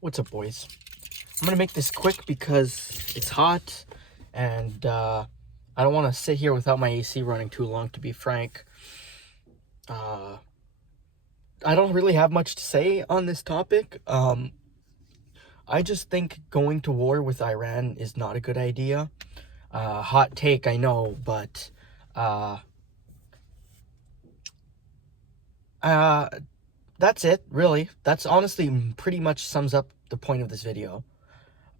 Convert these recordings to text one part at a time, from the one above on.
What's up, boys? I'm gonna make this quick because it's hot and I don't want to sit here without my AC running too long, to be frank. uh, I don't really have much to say on this topic. I just think going to war with Iran is not a good idea. Hot take, I know, but uh, uh, that's it, really. That's honestly pretty much sums up the point of this video.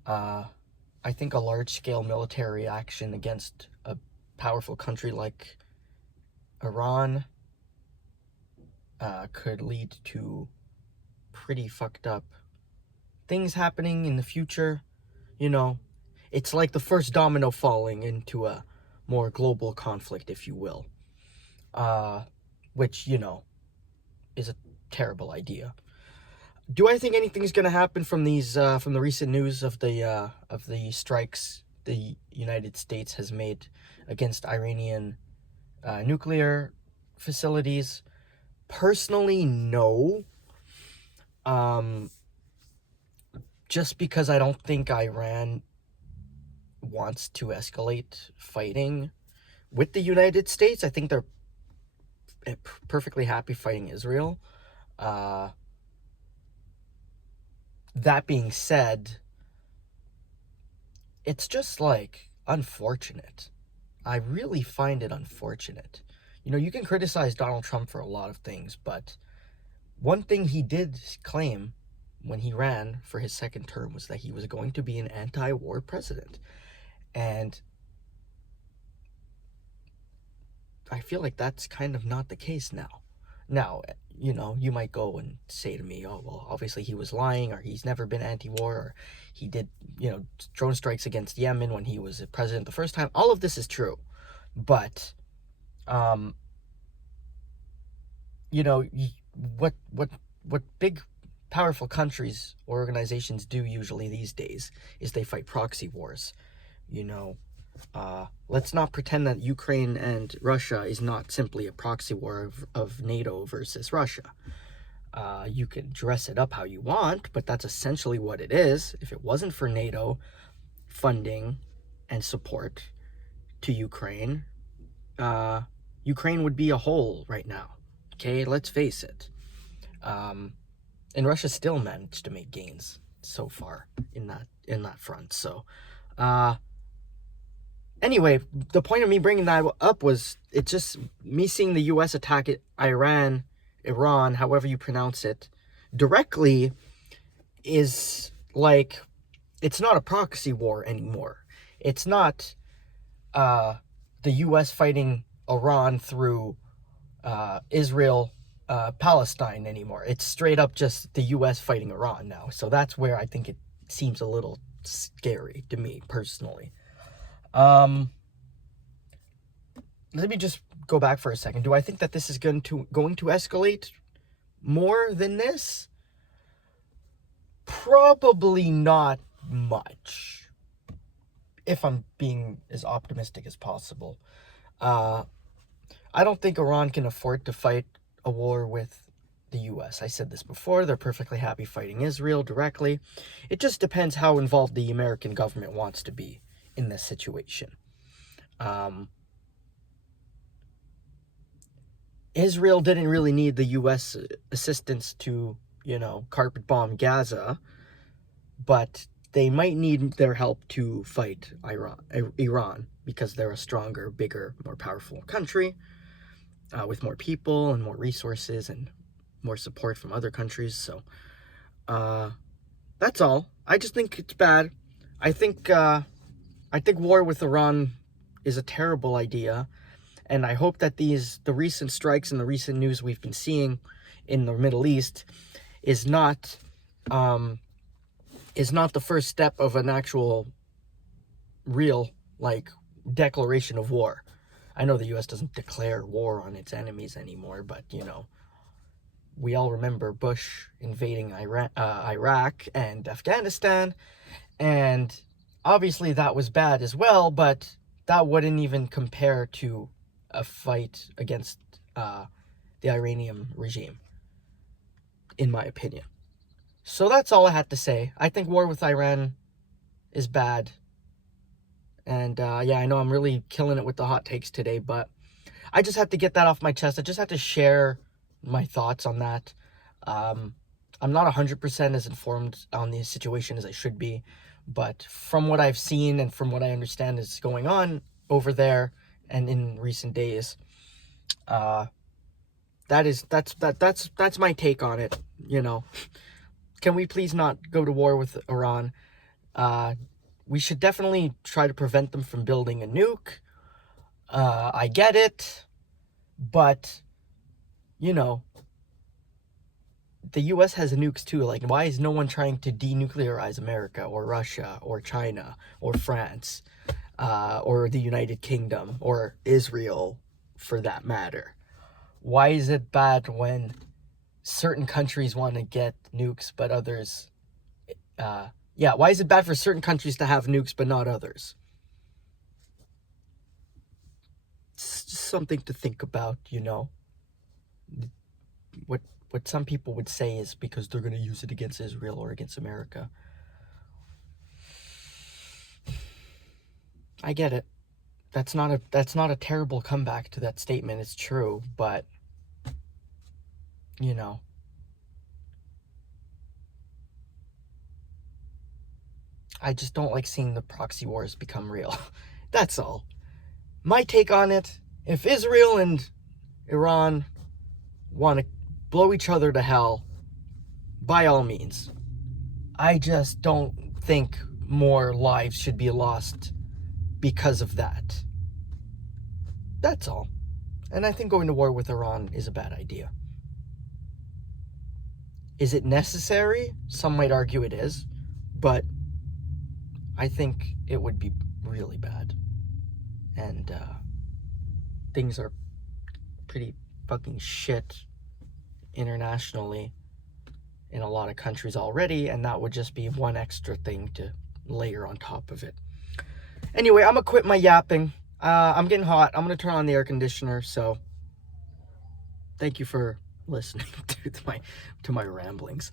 I think a large-scale military action against a powerful country like Iran could lead to pretty fucked up things happening in the future. You know, it's like the first domino falling into a more global conflict, if you will. Which, is a terrible idea. Do I think anything's gonna happen from from the recent news of the strikes the United States has made against Iranian nuclear facilities? Personally, no. Just because I don't think Iran wants to escalate fighting with the United States. I think they're perfectly happy fighting Israel. That being said, it's just like unfortunate. I really find it unfortunate. You can criticize Donald Trump for a lot of things, but one thing he did claim when he ran for his second term was that he was going to be an anti-war president. And I feel like that's kind of not the case now. Now, you might go and say to me, oh, well, obviously he was lying, or he's never been anti-war, or he did, drone strikes against Yemen when he was president the first time. All of this is true. But, what big, powerful countries or organizations do usually these days is they fight proxy wars. Let's not pretend that Ukraine and Russia is not simply a proxy war of NATO versus Russia. You can dress it up how you want, but that's essentially what it is. If it wasn't for NATO funding and support to Ukraine, Ukraine would be a hole right now. Okay, let's face it. And Russia still managed to make gains so far in that front. So, anyway, the point of me bringing that up was it's just me seeing the U.S. attack Iran, however you pronounce it, directly is like, it's not a proxy war anymore. It's not the U.S. fighting Iran through Israel, Palestine anymore. It's straight up just the U.S. fighting Iran now. So that's where I think it seems a little scary to me personally. Let me just go back for a second. Do I think that this is going to escalate more than this? Probably not much, if I'm being as optimistic as possible. I don't think Iran can afford to fight a war with the U.S. I said this before. They're perfectly happy fighting Israel directly. It just depends how involved the American government wants to be in this situation. Israel didn't really need the U.S. assistance to, carpet bomb Gaza, but they might need their help to fight Iran because they're a stronger, bigger, more powerful country with more people and more resources and more support from other countries. So that's all. I just think it's bad. I think war with Iran is a terrible idea, and I hope that the recent strikes and the recent news we've been seeing in the Middle East is not the first step of an actual real declaration of war. I know the U.S. doesn't declare war on its enemies anymore, but we all remember Bush invading Iraq and Afghanistan, and obviously that was bad as well, but that wouldn't even compare to a fight against the Iranian regime, in my opinion. So that's all I had to say. I think war with Iran is bad. And yeah, I know I'm really killing it with the hot takes today, but I just had to get that off my chest. I just had to share my thoughts on that. I'm not 100% as informed on the situation as I should be, but from what I've seen and from what I understand is going on over there and in recent days, that's my take on it. You know, can we please not go to war with Iran? We should definitely try to prevent them from building a nuke. I get it, but you know, the US has nukes too. Like, why is no one trying to denuclearize America or Russia or China or France or the United Kingdom or Israel for that matter? Why is it bad when certain countries want to get nukes but others... yeah, why is it bad for certain countries to have nukes but not others? It's just something to think about, you know. What some people would say is because they're going to use it against Israel or against America. I get it. That's not a terrible comeback to that statement. It's true, but you know, I just don't like seeing the proxy wars become real. That's all. My take on it, if Israel and Iran want to blow each other to hell, by all means. I just don't think more lives should be lost because of that. That's all. And I think going to war with Iran is a bad idea. Is it necessary? Some might argue it is, but I think it would be really bad. And things are pretty fucking shit internationally in a lot of countries already, and that would just be one extra thing to layer on top of it. Anyway, I'm gonna quit my yapping. I'm getting hot. I'm gonna turn on the air conditioner, so thank you for listening to my ramblings.